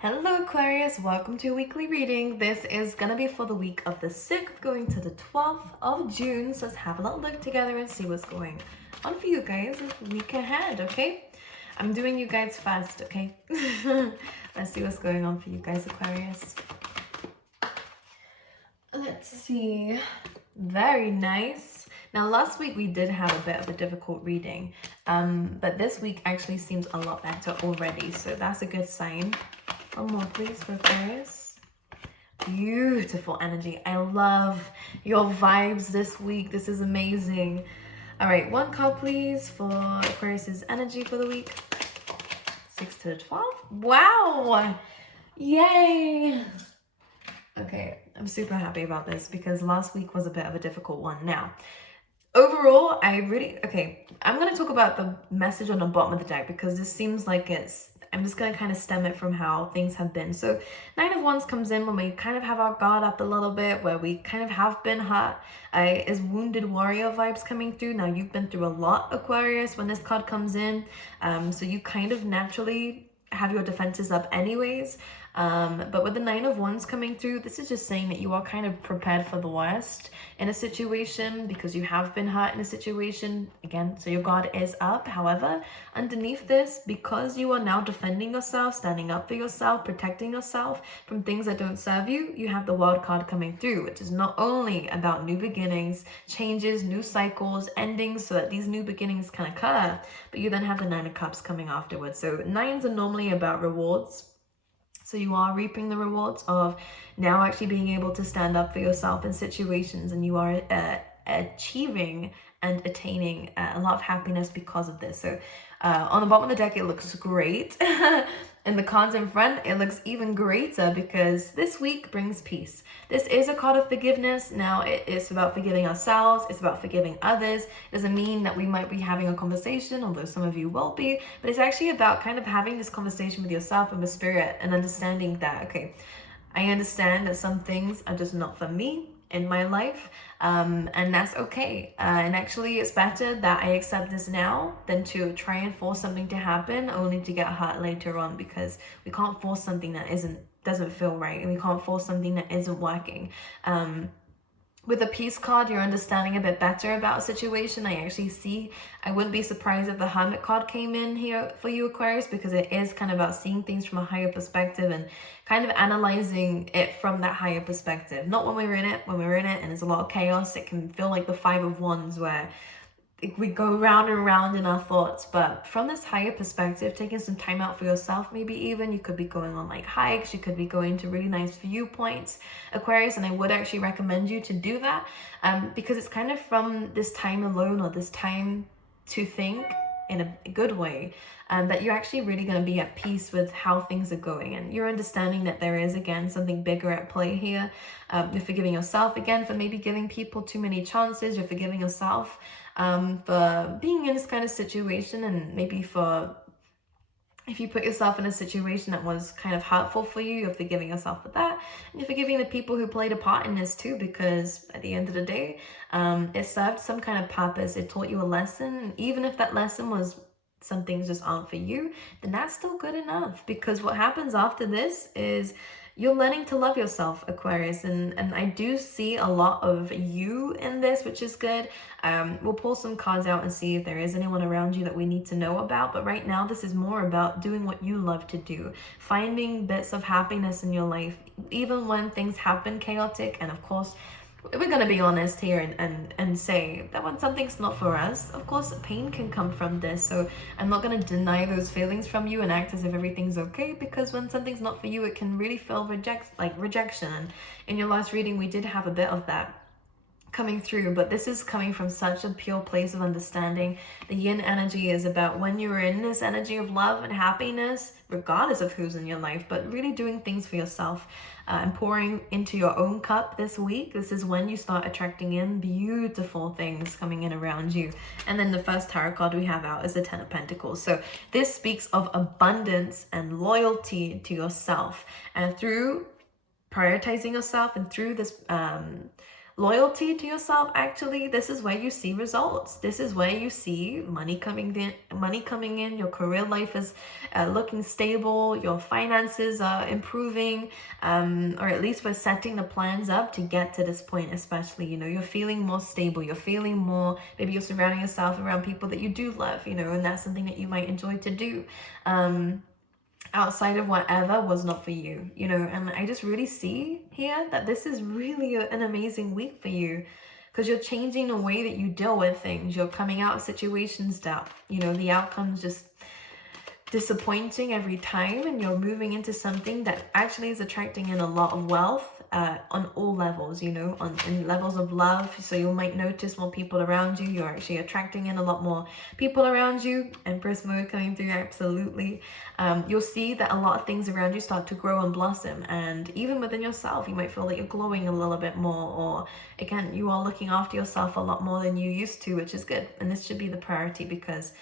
Hello Aquarius, welcome to a weekly reading. This is going to be for the week of the 6th going to the 12th of June. So let's have a little look together and see what's going on for you guys this week ahead, okay? I'm doing you guys fast, okay? Let's see what's going on for you guys, Aquarius. Let's see. Very nice. Now last week we did have a bit of a difficult reading, but this week actually seems a lot better already, so that's a good sign. One more please for Aquarius. Beautiful energy. I love your vibes this week. This is amazing. All right, one card please for Aquarius's energy for the week. 6 to the 12. Wow. Yay. Okay, I'm super happy about this because last week was a bit of a difficult one. Now, overall, I'm going to talk about the message on the bottom of the deck because this seems like I'm just going to kind of stem it from how things have been. So 9 of Wands comes in when we kind of have our guard up a little bit, where we kind of have been hurt. Is wounded warrior vibes coming through. Now you've been through a lot, Aquarius, when this card comes in. So you kind of naturally have your defenses up anyways. But with the 9 of Wands coming through, this is just saying that you are kind of prepared for the worst in a situation because you have been hurt in a situation again, so your guard is up. However, underneath this, because you are now defending yourself, standing up for yourself, protecting yourself from things that don't serve you, you have the World card coming through, which is not only about new beginnings, changes, new cycles, endings, so that these new beginnings can occur, but you then have the 9 of Cups coming afterwards. So 9s are normally about rewards. So you are reaping the rewards of now actually being able to stand up for yourself in situations, and you are achieving and attaining a lot of happiness because of this. So on the bottom of the deck, it looks great. And the cards in front, it looks even greater because this week brings peace. This is a card of forgiveness. Now it's about forgiving ourselves. It's about forgiving others. It doesn't mean that we might be having a conversation, although some of you will be, but it's actually about kind of having this conversation with yourself and with spirit and understanding that, okay, I understand that some things are just not for me in my life, and that's okay. And actually it's better that I accept this now than to try and force something to happen only to get hurt later on, because we can't force something that doesn't feel right, and we can't force something that isn't working. With the Peace card, you're understanding a bit better about a situation. I wouldn't be surprised if the Hermit card came in here for you, Aquarius, because it is kind of about seeing things from a higher perspective and kind of analyzing it from that higher perspective. Not when we're in it. When we're in it and there's a lot of chaos, it can feel like the 5 of Wands where we go round and round in our thoughts. But from this higher perspective, taking some time out for yourself, maybe even you could be going on like hikes, you could be going to really nice viewpoints, Aquarius, and I would actually recommend you to do that, because it's kind of from this time alone, or this time to think in a good way, that you're actually really going to be at peace with how things are going, and you're understanding that there is again something bigger at play here. You're forgiving yourself again for maybe giving people too many chances. You're forgiving yourself for being in this kind of situation, and maybe for if you put yourself in a situation that was kind of hurtful for you, you're forgiving yourself for that. And you're forgiving the people who played a part in this too, because at the end of the day, it served some kind of purpose. It taught you a lesson. And even if that lesson was some things just aren't for you, then that's still good enough, because what happens after this is you're learning to love yourself, Aquarius, and I do see a lot of you in this, which is good. We'll pull some cards out and see if there is anyone around you that we need to know about, but right now this is more about doing what you love to do, finding bits of happiness in your life, even when things have been chaotic. And of course, we're going to be honest here and say that when something's not for us, of course pain can come from this. So I'm not going to deny those feelings from you and act as if everything's okay, because when something's not for you, it can really feel rejection. And in your last reading, we did have a bit of that coming through, but this is coming from such a pure place of understanding. The yin energy is about when you're in this energy of love and happiness, regardless of who's in your life, but really doing things for yourself, and pouring into your own cup this week. This is when you start attracting in beautiful things coming in around you. And then the first tarot card we have out is the 10 of Pentacles. So this speaks of abundance and loyalty to yourself, and through prioritizing yourself and through this loyalty to yourself, actually, this is where you see results. This is where you see money coming in. Your career life is looking stable. Your finances are improving, or at least we're setting the plans up to get to this point. Especially, you're feeling more stable. You're feeling more, maybe you're surrounding yourself around people that you do love, and that's something that you might enjoy to do. Outside of whatever was not for you, and I just really see here that this is really an amazing week for you, because you're changing the way that you deal with things. You're coming out of situations that, the outcome's just disappointing every time, and you're moving into something that actually is attracting in a lot of wealth on all levels, in levels of love. So you might notice more people around you. You're actually attracting in a lot more people around you. Empress mode coming through, absolutely. You'll see that a lot of things around you start to grow and blossom, and even within yourself, you might feel like you're glowing a little bit more, or again, you are looking after yourself a lot more than you used to, which is good. And this should be the priority, because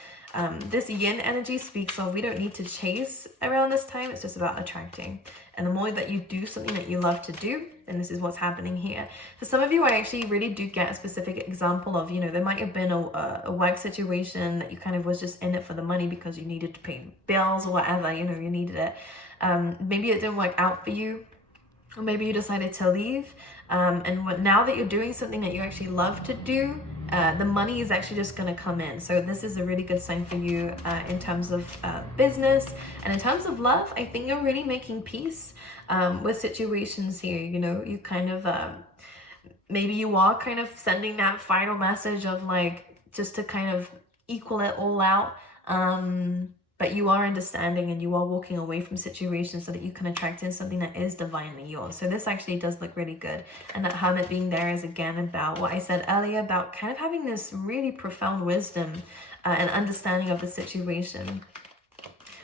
this yin energy speaks of, we don't need to chase around this time. It's just about attracting. And the more that you do something that you love to do, and this is what's happening here. For some of you, I actually really do get a specific example of, there might have been a work situation that you kind of was just in it for the money because you needed to pay bills or whatever, you needed it. Maybe it didn't work out for you, or maybe you decided to leave. Now that you're doing something that you actually love to do, the money is actually just going to come in. So this is a really good sign for you in terms of business, and in terms of love. I think you're really making peace with situations here. You kind of maybe you are kind of sending that final message of like, just to kind of equal it all out, but you are understanding, and you are walking away from situations so that you can attract in something that is divinely yours. So this actually does look really good. And that Hermit being there is again about what I said earlier, about kind of having this really profound wisdom and understanding of the situation.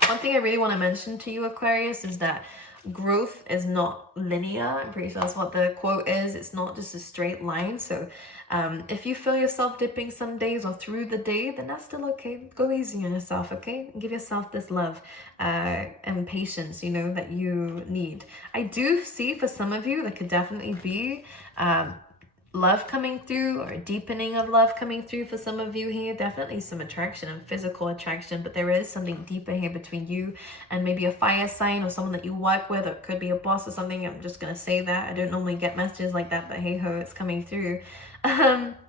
One thing I really want to mention to you, Aquarius, is that growth is not linear. I'm pretty sure that's what the quote is. It's not just a straight line. So if you feel yourself dipping some days or through the day, then that's still okay. Go easy on yourself, okay? And give yourself this love and patience, that you need. I do see for some of you, there could definitely be love coming through, or a deepening of love coming through for some of you here. Definitely some attraction and physical attraction, but there is something deeper here between you and maybe a fire sign or someone that you work with, or it could be a boss or something. I'm just gonna say that. I don't normally get messages like that, but hey ho, it's coming through.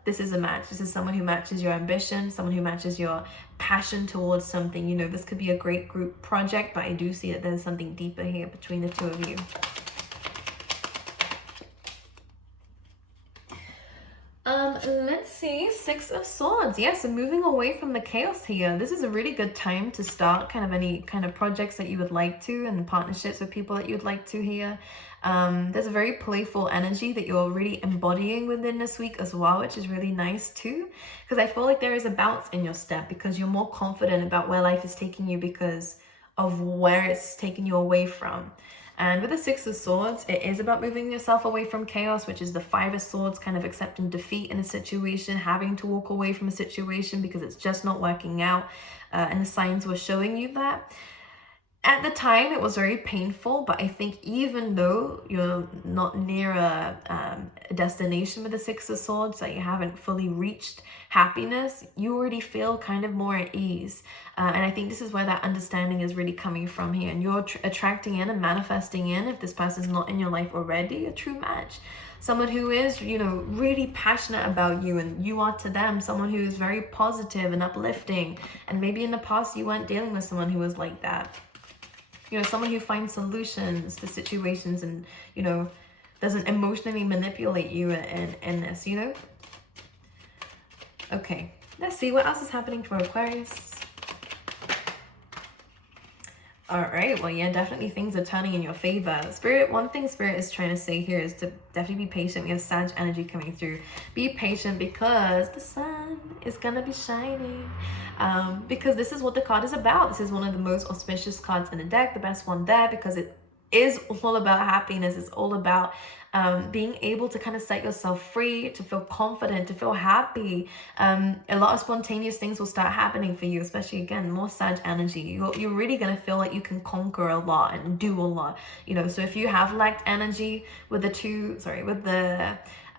This is a match. This is someone who matches your ambition, someone who matches your passion towards something. This could be a great group project, but I do see that there's something deeper here between the two of you. Let's see, Six of Swords. Yeah, so moving away from the chaos here. This is a really good time to start kind of any kind of projects that you would like to, and partnerships with people that you'd like to here. There's a very playful energy that you're really embodying within this week as well, which is really nice too, because I feel like there is a bounce in your step, because you're more confident about where life is taking you because of where it's taking you away from. And with the Six of Swords, it is about moving yourself away from chaos, which is the Five of Swords, kind of accepting defeat in a situation, having to walk away from a situation because it's just not working out. And the signs were showing you that. At the time, it was very painful, but I think even though you're not near a destination with the Six of Swords, that you haven't fully reached happiness, you already feel kind of more at ease. And I think this is where that understanding is really coming from here. And you're attracting in and manifesting in, if this person's not in your life already, a true match. Someone who is, really passionate about you, and you are to them. Someone who is very positive and uplifting. And maybe in the past, you weren't dealing with someone who was like that. Someone who finds solutions to situations and, doesn't emotionally manipulate you in this, Okay, let's see what else is happening for Aquarius. All right, well, yeah, definitely things are turning in your favor. Spirit, one thing Spirit is trying to say here is to definitely be patient. We have Sag energy coming through. Be patient, because the sun is going to be shining. Because this is what the card is about. This is one of the most auspicious cards in the deck, the best one there, because it is all about happiness. It's all about being able to kind of set yourself free, to feel confident, to feel happy. A lot of spontaneous things will start happening for you, especially, again, more Sag energy. You're really going to feel like you can conquer a lot and do a lot. So if you have lacked energy with the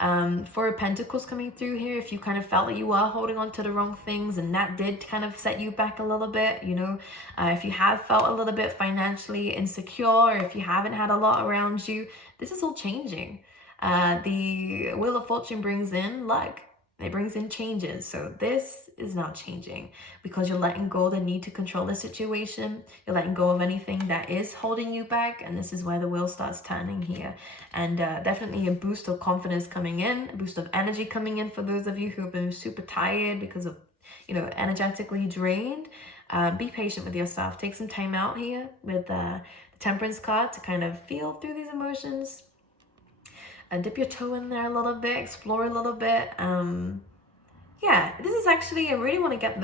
Four of Pentacles coming through here. If you kind of felt like you were holding on to the wrong things and that did kind of set you back a little bit, you know, if you have felt a little bit financially insecure, or if you haven't had a lot around you, this is all changing. The Wheel of Fortune brings in luck. It brings in changes. So this is not changing because you're letting go of the need to control the situation. You're letting go of anything that is holding you back. And this is where the wheel starts turning here. And definitely a boost of confidence coming in, a boost of energy coming in for those of you who have been super tired because of, you know, energetically drained. Be patient with yourself. Take some time out here with the Temperance card to kind of feel through these emotions. Dip your toe in there a little bit, explore a little bit. Yeah, this is actually, I really want to get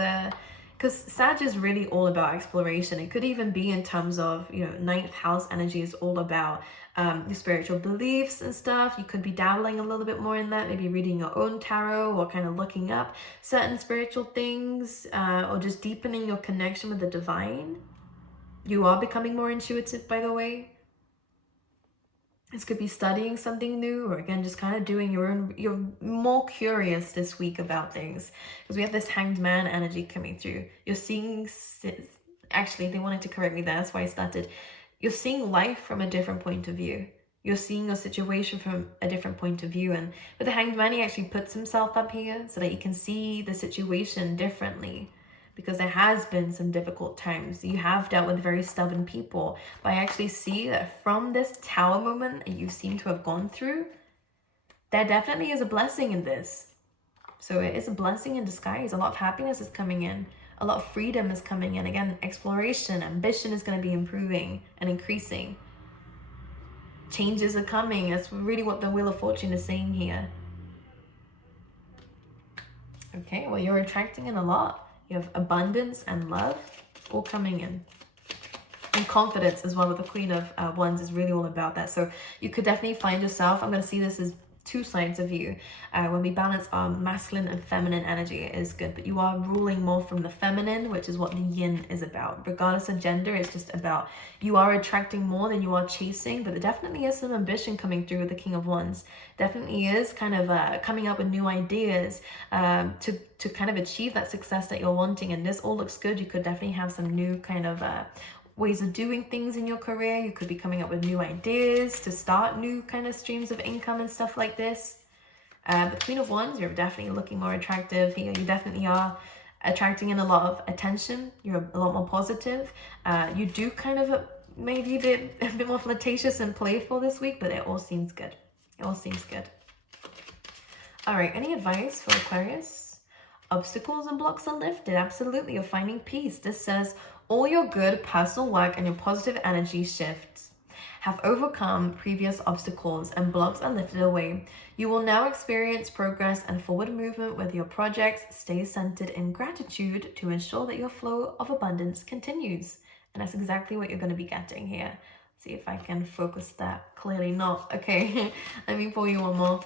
because Sag is really all about exploration. It could even be in terms of, you know, 9th house energy is all about your spiritual beliefs and stuff. You could be dabbling a little bit more in that, maybe reading your own tarot or kind of looking up certain spiritual things, or just deepening your connection with the divine. You are becoming more intuitive, by the way. This could be studying something new, or again, just kind of doing your own, you're more curious this week about things. Because we have this Hanged Man energy coming through. You're seeing, actually, they wanted to correct me there, that's why I started. You're seeing life from a different point of view. You're seeing your situation from a different point of view. And with the Hanged Man, he actually puts himself up here so that you can see the situation differently. Because there has been some difficult times. You have dealt with very stubborn people. But I actually see that from this Tower moment that you seem to have gone through, there definitely is a blessing in this. So it is a blessing in disguise. A lot of happiness is coming in. A lot of freedom is coming in. Again, exploration, ambition is going to be improving and increasing. Changes are coming. That's really what the Wheel of Fortune is saying here. Okay, well, you're attracting in a lot. You have abundance and love all coming in. And confidence as well with the Queen of Wands is really all about that. So you could definitely find yourself, I'm going to see this as two sides of you. When we balance our masculine and feminine energy, it is good. But you are ruling more from the feminine, which is what the yin is about. Regardless of gender, it's just about you are attracting more than you are chasing. But there definitely is some ambition coming through with the King of Wands. Definitely is kind of coming up with new ideas to kind of achieve that success that you're wanting. And this all looks good. You could definitely have some new kind of ways of doing things in your career. You could be coming up with new ideas to start new kind of streams of income and stuff like this. But Queen of Wands, you're definitely looking more attractive here. You definitely are attracting in a lot of attention. You're a lot more positive. You do kind of maybe a bit more flirtatious and playful this week, but it all seems good. It all seems good. All right, any advice for Aquarius? Obstacles and blocks are lifted. Absolutely, you're finding peace. This says, all your good personal work and your positive energy shifts have overcome previous obstacles and blocks are lifted away. You will now experience progress and forward movement with your projects. Stay centered in gratitude to ensure that your flow of abundance continues. And that's exactly what you're going to be getting here. See if I can focus that. Clearly not. Okay, let me pull you one more.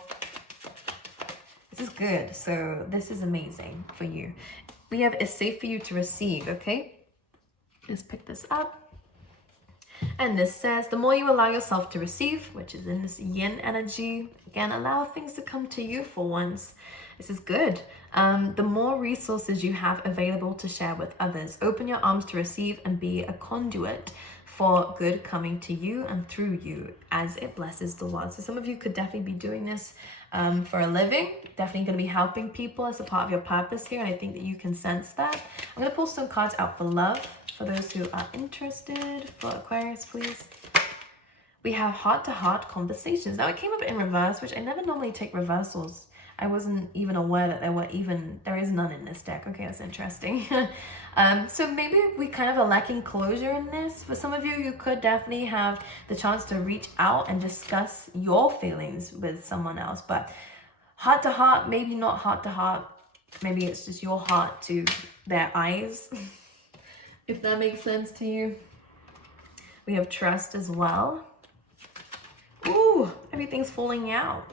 This is good. So this is amazing for you. We have it's safe for you to receive, okay? Let's pick this up. And this says, the more you allow yourself to receive, which is in this yin energy, again, allow things to come to you for once. This is good. The more resources you have available to share with others. Open your arms to receive and be a conduit for good coming to you and through you as it blesses the world. So some of you could definitely be doing this for a living. Definitely going to be helping people as a part of your purpose here. And I think that you can sense that. I'm going to pull some cards out for love. For those who are interested, for Aquarius, please. We have heart-to-heart conversations. Now, it came up in reverse, which I never normally take reversals. I wasn't even aware that there is none in this deck. Okay, that's interesting. So maybe we kind of are lacking closure in this. For some of you, you could definitely have the chance to reach out and discuss your feelings with someone else. But heart-to-heart, maybe not heart-to-heart. Maybe it's just your heart to their eyes. If that makes sense to you. We have trust as well. Ooh, everything's falling out.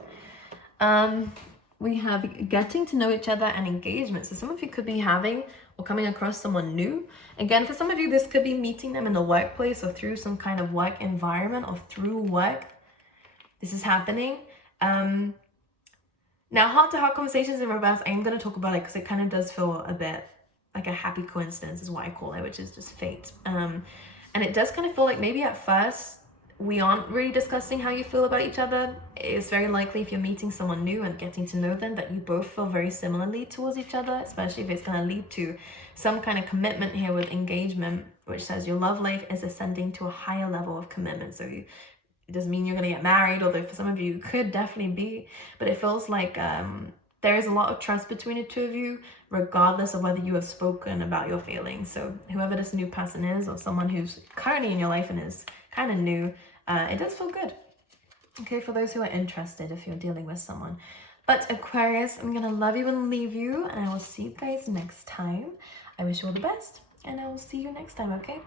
We have getting to know each other and engagement. So some of you could be having or coming across someone new. Again, for some of you, this could be meeting them in the workplace or through some kind of work environment or through work. This is happening. Now, heart-to-heart conversations in reverse, I am going to talk about it because it kind of does feel a bit like a happy coincidence is what I call it, which is just fate. And it does kind of feel like maybe at first we aren't really discussing how you feel about each other. It's very likely if you're meeting someone new and getting to know them that you both feel very similarly towards each other, especially if it's going to lead to some kind of commitment here with engagement, which says your love life is ascending to a higher level of commitment. So it doesn't mean you're going to get married, although for some of you could definitely be, but it feels like there is a lot of trust between the two of you, regardless of whether you have spoken about your feelings. So whoever this new person is, or someone who's currently in your life and is kind of new, it does feel good. Okay, for those who are interested, if you're dealing with someone. But Aquarius, I'm gonna love you and leave you, and I will see you guys next time. I wish you all the best, and I will see you next time, okay?